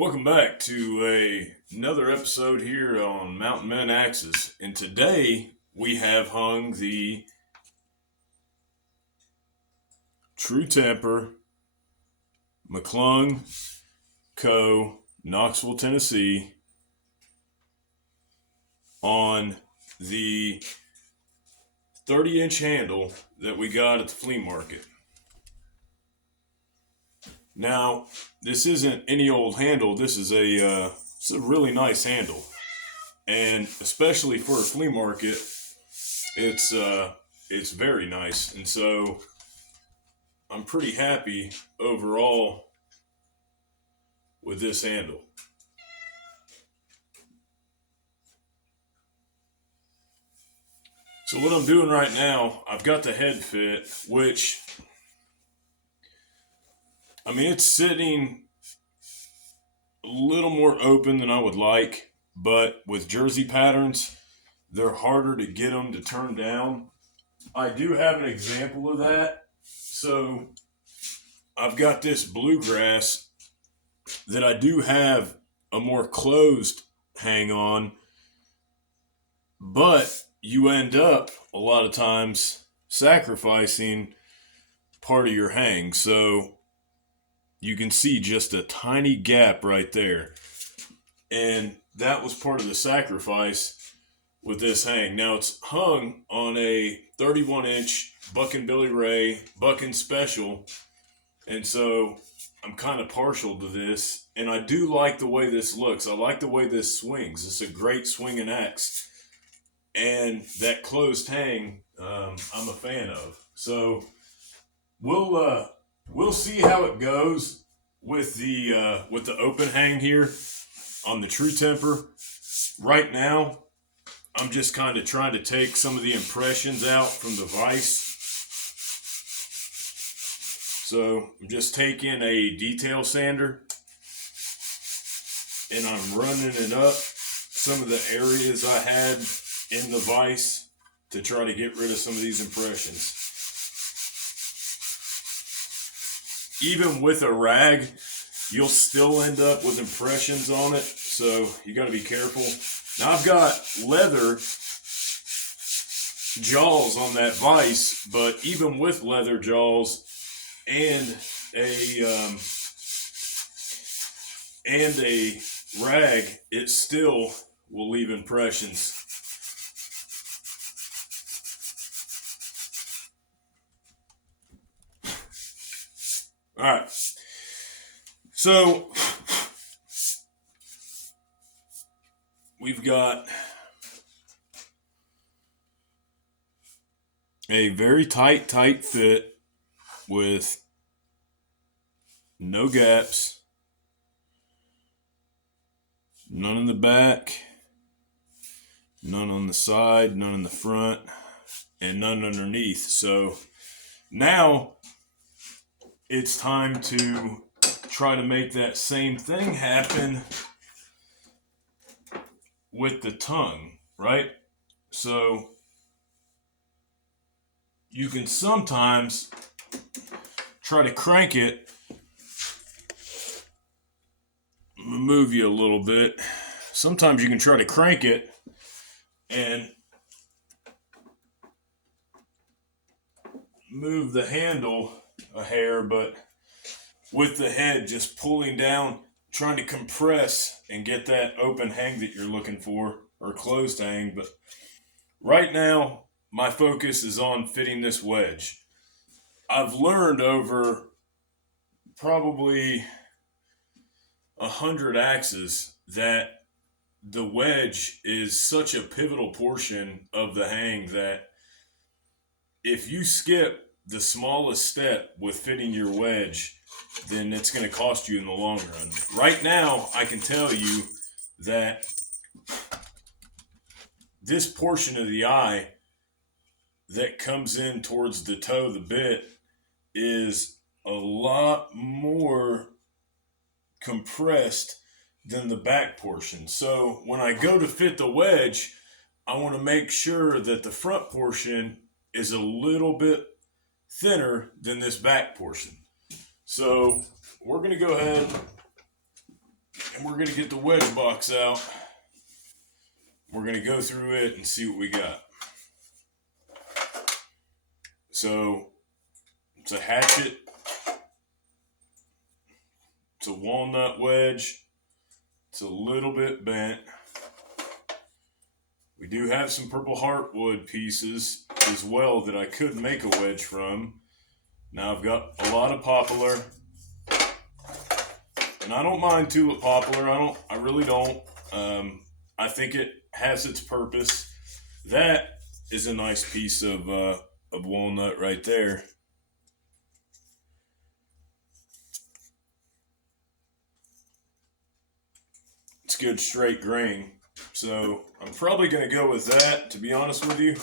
Welcome back to another episode here on Mountain Men Axes. And today we have hung the True Temper McClung Co. Knoxville, Tennessee on the 30-inch handle that we got at the flea market. Now, this isn't any old handle. This is a really nice handle, and especially for a flea market, it's very nice. And so, I'm pretty happy overall with this handle. So what I'm doing right now, I've got the head fit, which, I mean, it's sitting a little more open than I would like, but with jersey patterns, they're harder to get them to turn down. I do have an example of that. So I've got this bluegrass that I do have a more closed hang on, but you end up a lot of times sacrificing part of your hang. So you can see just a tiny gap right there. And that was part of the sacrifice with this hang. Now it's hung on a 31-inch Bucking Billy Ray, Bucking Special. And so I'm kind of partial to this. And I do like the way this looks. I like the way this swings. It's a great swinging axe. And that closed hang, I'm a fan of. So we'll see how it goes with the open hang here on the True Temper. Right now, I'm just kind of trying to take some of the impressions out from the vise. So I'm just taking a detail sander and I'm running it up some of the areas I had in the vise to try to get rid of some of these impressions. Even with a rag, you'll still end up with impressions on it, so you got to be careful. Now I've got leather jaws on that vise, but even with leather jaws and a rag, it still will leave impressions. All right, so we've got a very tight fit with no gaps, none in the back, none on the side, none in the front, and none underneath. So now it's time to try to make that same thing happen with the tongue, right? So you can sometimes try to crank it. I'm gonna move you a little bit. Sometimes you can try to crank it and move the handle a hair, but with the head just pulling down, trying to compress and get that open hang that you're looking for, or closed hang. But right now, my focus is on fitting this wedge. I've learned over probably 100 axes that the wedge is such a pivotal portion of the hang that if you skip the smallest step with fitting your wedge, then it's going to cost you in the long run. Right now, I can tell you that this portion of the eye that comes in towards the toe of the bit is a lot more compressed than the back portion. So when I go to fit the wedge, I want to make sure that the front portion is a little bit thinner than this back portion. So we're going to go ahead going to get the wedge box out. We're going to go through it and see what we got. So, it's a hatchet. It's a walnut wedge. It's a little bit bent. We do have some purple heartwood pieces as well that I could make a wedge from. Now I've got a lot of poplar. And I don't mind tulip poplar. I really don't. I think it has its purpose. That is a nice piece of walnut right there. It's good straight grain. So I'm probably going to go with that, to be honest with you.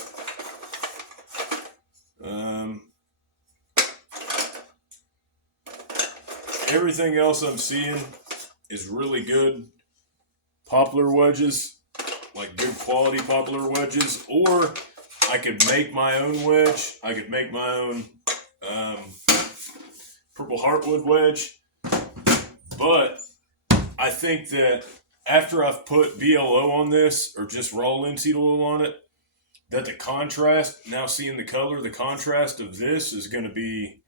Everything else I'm seeing is really good poplar wedges, like good quality poplar wedges, or I could make my own wedge. I could make my own purple heartwood wedge, but I think that after I've put BLO on this, or just raw linseed oil on it, that the contrast, now seeing the color, the contrast of this is going to be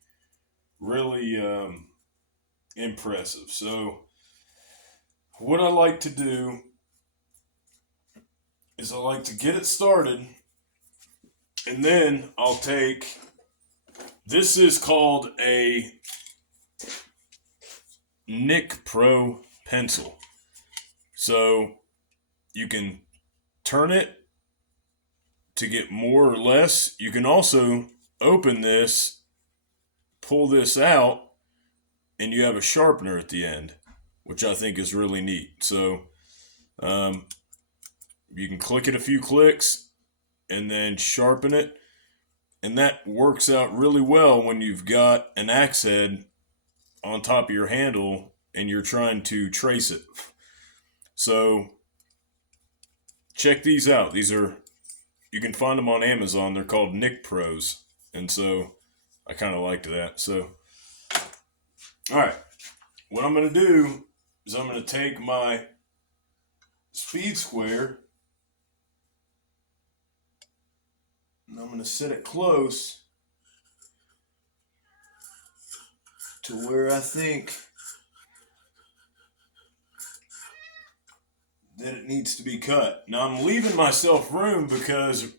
really impressive. So what I like to do is I like to get it started, and then I'll take, this is called a Nic Pro pencil. So you can turn it to get more or less. You can also open this, pull this out, and you have a sharpener at the end, which I think is really neat. So you can click it a few clicks and then sharpen it. And that works out really well when you've got an axe head on top of your handle and you're trying to trace it. So check these out. These are, you can find them on Amazon. They're called Nic Pros. And so I kind of liked that. So, all right, what I'm going to do is I'm going to take my speed square and I'm going to set it close to where I think that it needs to be cut. Now I'm leaving myself room because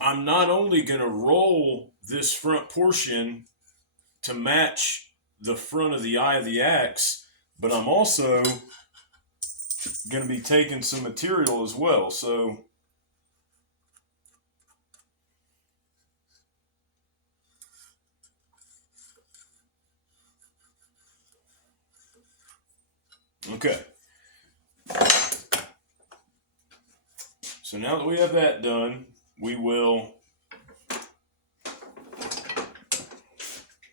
I'm not only going to roll this front portion to match the front of the eye of the axe, but I'm also going to be taking some material as well. So okay. So now that we have that done, we will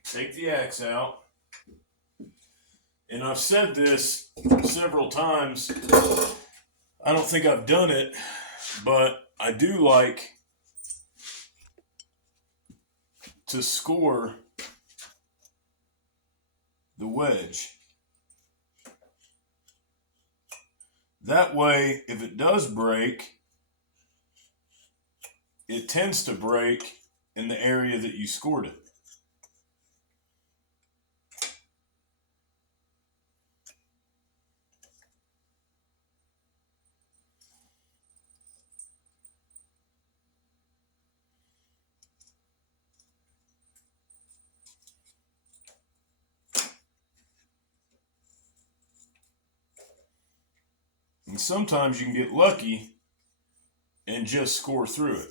take the axe out. And I've said this several times. I don't think I've done it, but I do like to score the wedge. That way, if it does break, it tends to break in the area that you scored it. And sometimes you can get lucky and just score through it.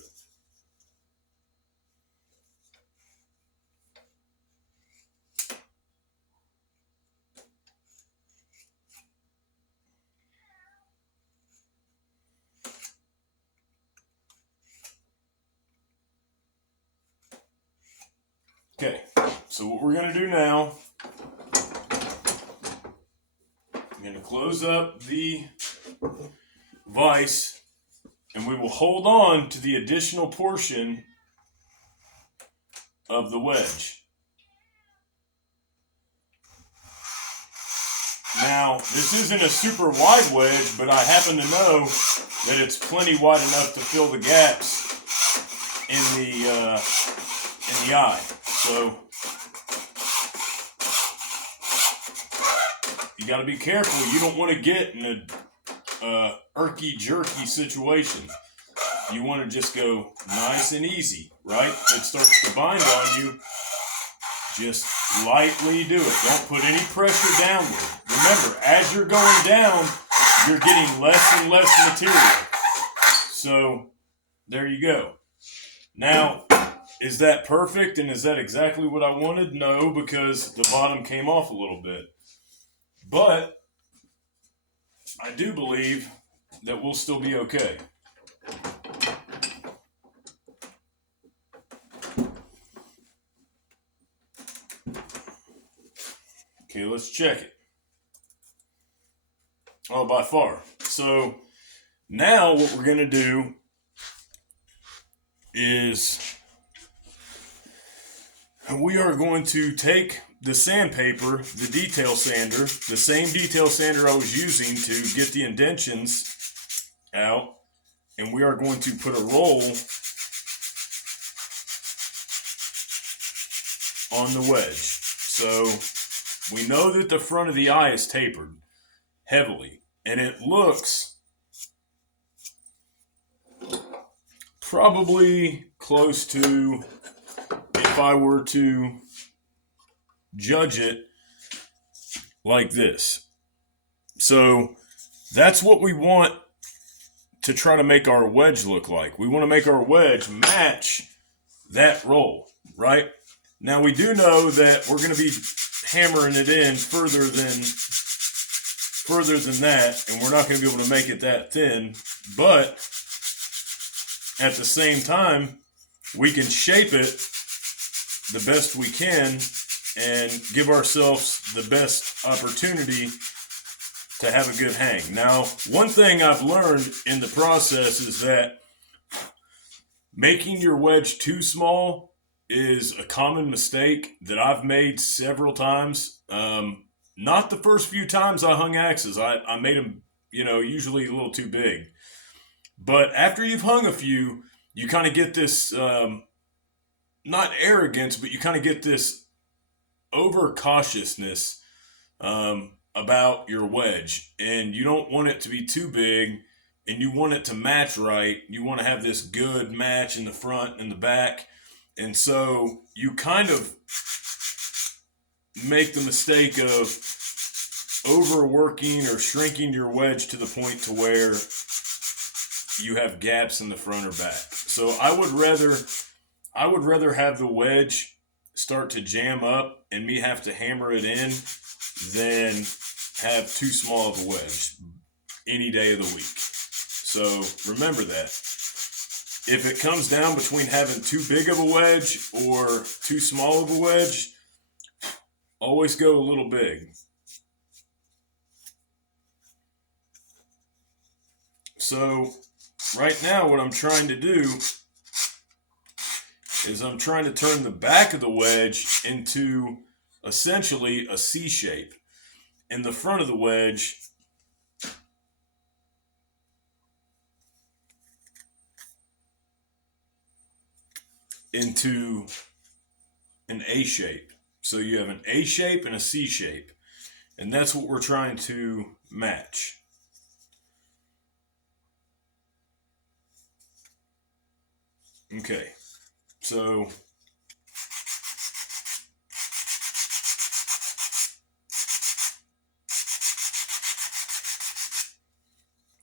Okay, so what we're going to do now, I'm going to close up the vise, and we will hold on to the additional portion of the wedge. Now, this isn't a super wide wedge, but I happen to know that it's plenty wide enough to fill the gaps in the eye. So you got to be careful. You don't want to get in a irky-jerky situation. You want to just go nice and easy, right? It starts to bind on you. Just lightly do it. Don't put any pressure downward. Remember, as you're going down, you're getting less and less material. So, there you go. Now, is that perfect and is that exactly what I wanted? No, because the bottom came off a little bit. But I do believe that we'll still be okay. Okay, let's check it. Oh, by far. So now what we're going to do is we are going to take the sandpaper, the detail sander, the same detail sander I was using to get the indentions out, and we are going to put a roll on the wedge. So we know that the front of the eye is tapered heavily, and it looks probably close to, if I were to judge it, like this. So that's what we want to try to make our wedge look like. We want to make our wedge match that roll, right? Now we do know that we're going to be hammering it in further than that, and we're not going to be able to make it that thin, but at the same time, we can shape it the best we can and give ourselves the best opportunity to have a good hang. Now, one thing I've learned in the process is that making your wedge too small is a common mistake that I've made several times. Not the first few times I hung axes. I made them, usually a little too big. But after you've hung a few, you kind of get this, not arrogance, but you kind of get this over-cautiousness about your wedge. And you don't want it to be too big, and you want it to match right. You want to have this good match in the front and the back. And so you kind of make the mistake of overworking or shrinking your wedge to the point to where you have gaps in the front or back. So I would rather have the wedge start to jam up and me have to hammer it in than have too small of a wedge any day of the week. So remember that. If it comes down between having too big of a wedge or too small of a wedge, always go a little big. So right now what I'm trying to do is I'm trying to turn the back of the wedge into essentially a C shape, and the front of the wedge into an A shape. So you have an A shape and a C shape, and that's what we're trying to match. Okay, so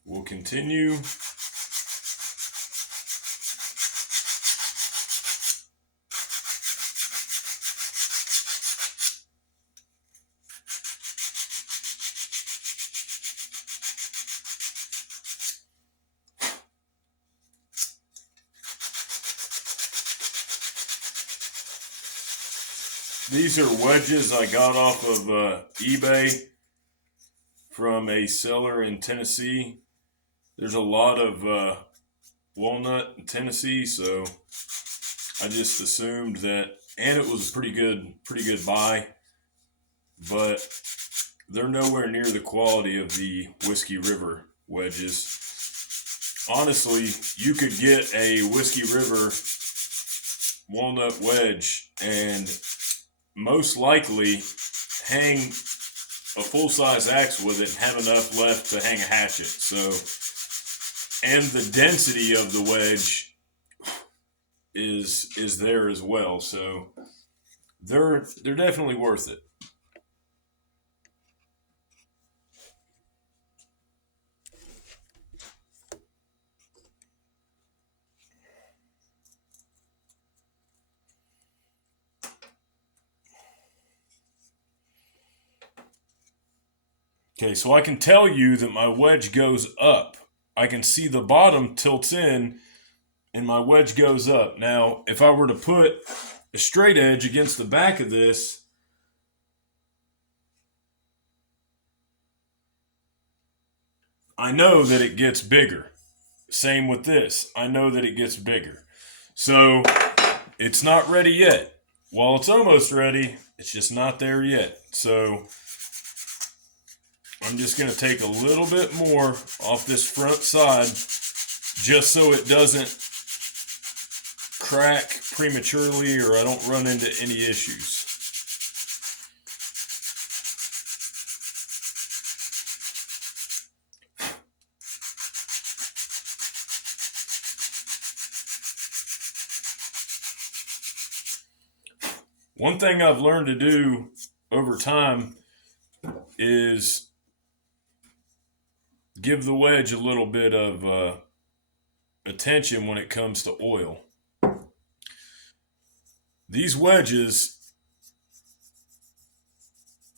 we'll continue. These are wedges I got off of eBay from a seller in Tennessee. There's a lot of walnut in Tennessee, so I just assumed that, and it was a pretty good buy. But they're nowhere near the quality of the Whiskey River wedges. Honestly, you could get a Whiskey River walnut wedge and most likely hang a full-size axe with it and have enough left to hang a hatchet. So, and the density of the wedge is there as well. So they're definitely worth it. Okay, so I can tell you that my wedge goes up. I can see the bottom tilts in and my wedge goes up. Now, if I were to put a straight edge against the back of this, I know that it gets bigger. Same with this. I know that it gets bigger. So, it's not ready yet. Well, it's almost ready. It's just not there yet. So, I'm just going to take a little bit more off this front side just so it doesn't crack prematurely or I don't run into any issues. One thing I've learned to do over time is give the wedge a little bit of attention when it comes to oil. These wedges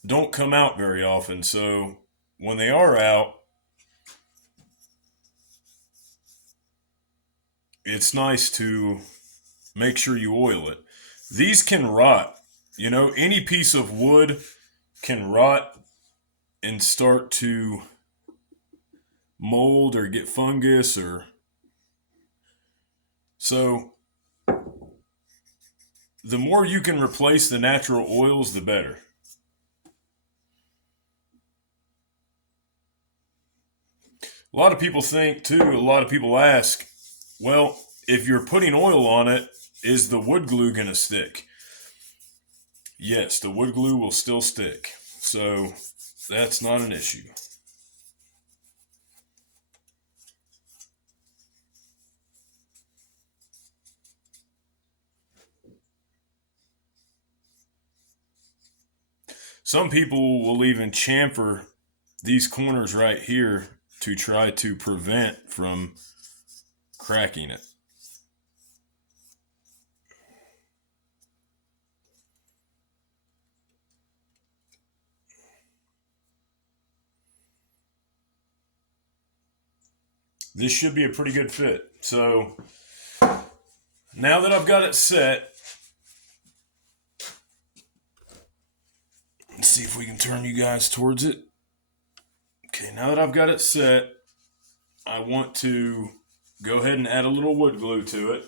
don't come out very often, so when they are out, it's nice to make sure you oil it. These can rot. You know, any piece of wood can rot and start to mold or get fungus or so the more you can replace the natural oils, the better. A lot of people think too, a lot of people ask, well, if you're putting oil on it, is the wood glue going to stick? Yes, the wood glue will still stick. So that's not an issue. Some people will even chamfer these corners right here to try to prevent from cracking it. This should be a pretty good fit. So now that I've got it set, let's see if we can turn you guys towards it. Okay, now that I've got it set, I want to go ahead and add a little wood glue to it.